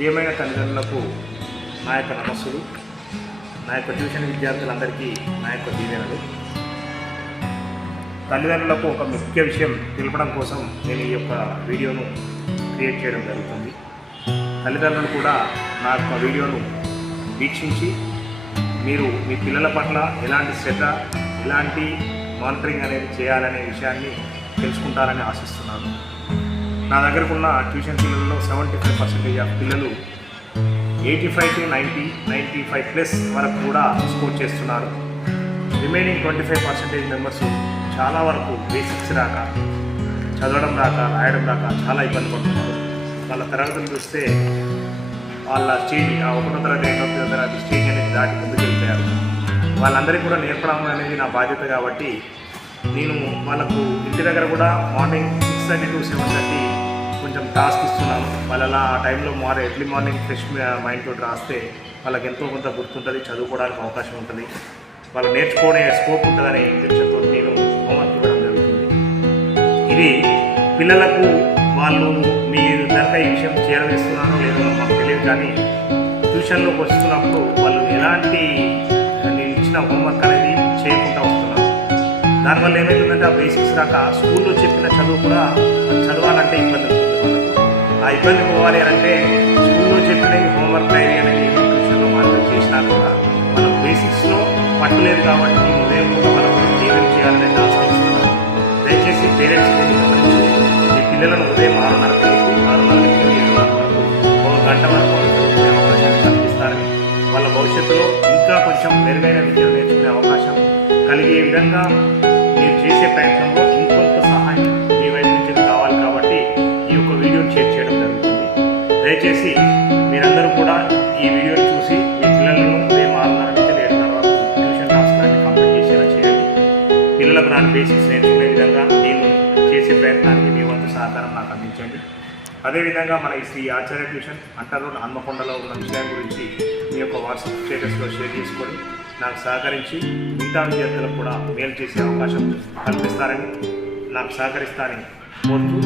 ప్రియమైన తల్లిదండ్రులకు నా యొక్క నమస్సులు. నా యొక్క ట్యూషన్ విద్యార్థులందరికీ నా యొక్క దీవెనలు. తల్లిదండ్రులకు ఒక ముఖ్య విషయం తెలపడం కోసం నేను ఈ యొక్క వీడియోను క్రియేట్ చేయడం జరుగుతుంది. తల్లిదండ్రులు కూడా నా యొక్క వీడియోను వీక్షించి మీరు మీ పిల్లల పట్ల ఎలాంటి శ్రద్ధ, ఎలాంటి మానిటరింగ్ అనేది చేయాలనే విషయాన్ని తెలుసుకుంటారని ఆశిస్తున్నాను. నా దగ్గరకు ఉన్న ట్యూషన్ పిల్లల్లో 75% ఆఫ్ పిల్లలు 85 to 90, 95+ వరకు కూడా స్కోర్ చేస్తున్నారు. రిమైనింగ్ 25% మెంబర్స్ చాలా వరకు బేసిక్స్ రాక, చదవడం రాక, రాయడం రాక చాలా ఇబ్బంది పడుతున్నారు. వాళ్ళ తరగతులు చూస్తే వాళ్ళ స్టేజ్, ఆ 1వ తరగతి 2వ తరగతి స్టేజ్ అనేది దాటి ముందుకు వెళ్ళిపోయారు. వాళ్ళందరికీ కూడా నేర్పడం అనేది నా బాధ్యత కాబట్టి నేను వాళ్ళకు ఇంటి దగ్గర కూడా మార్నింగ్ 6:30 to 7:30 కొంచెం టాస్క్ ఇస్తున్నాను. వాళ్ళ ఆ టైంలో ఎర్లీ మార్నింగ్ ఫ్రెష్ మైండ్ తోటి రాస్తే వాళ్ళకి ఎంతో కొంత గుర్తుంటుంది, చదువుకోవడానికి అవకాశం ఉంటుంది, వాళ్ళు నేర్చుకునే స్కోప్ ఉంటుందనే ఇంటెన్షన్తో నేను హోంవర్క్ ఇవ్వడం జరుగుతుంది. ఇది పిల్లలకు వాళ్ళు మీ కనుక ఈ విషయం చేరవేస్తున్నారో లేదో మాకు తెలియదు, కానీ ట్యూషన్లోకి వస్తున్నప్పుడు వాళ్ళు ఎలాంటి నేను ఇచ్చిన హోంవర్క్ అనేది చేయకుండా వస్తున్నారు. దానివల్ల ఏమవుతుందంటే ఆ బేసిక్స్ రాక స్కూల్లో చెప్పిన చదువు కూడా చదవాలంటే ఇబ్బంది ఉంటుంది. ఆ ఇబ్బంది పోవాలి అంటే స్కూల్లో చెప్పిన హోంవర్క్ డైరీ అనేది ట్యూషన్లో మాత్రం చేసినా కూడా మనం బేసిక్స్లో పట్టలేదు కాబట్టి నేను ఉదయం కూడా వాళ్ళకు ఏమేమి చేయాలని ఆశిస్తున్నాను. దయచేసి పేరెంట్స్ దీన్ని గమనించి ఈ పిల్లలను ఉదయం 6:30 నుంచి 7:30 వరకు 1 గంట వరకు చదువుకునే అవకాశాన్ని కల్పిస్తారని, వాళ్ళ భవిష్యత్తులో ఇంకా కొంచెం మెరుగైన విద్యను నేర్చుకునే అవకాశం కలిగే విధంగా మీరు చేసే ప్రయత్నంలో ఇంకొంత సహాయం మీ వైపు నుంచి కావాలి కాబట్టి ఈ యొక్క వీడియోని షేర్ చేయడం జరుగుతుంది. దయచేసి మీరందరూ కూడా ఈ వీడియోని చూసి మీ పిల్లలను ఉదయం 6:30 నుంచి 7:30 వరకు ట్యూషన్ టాస్క్లన్నీ కంప్లీట్ చేసేలా చేయండి. పిల్లలకు రాని బేసిక్స్ నేర్చుకునే విధంగా నేను చేసే ప్రయత్నానికి మీ వంతు సహకారం నాకు అందించండి. అదేవిధంగా మన ఈ శ్రీ ఆచార్య ట్యూషన్ అంటర్ రోడ్ హన్మకొండలో ఉన్న విషయం గురించి మీ యొక్క వాట్సాప్ స్టేటస్లో షేర్ చేసుకొని నాకు సహకరించి మిగతా విద్యార్థులకు కూడా మేలు చేసే అవకాశం కల్పిస్తారని, నాకు సహకరిస్తారని కోరుతూ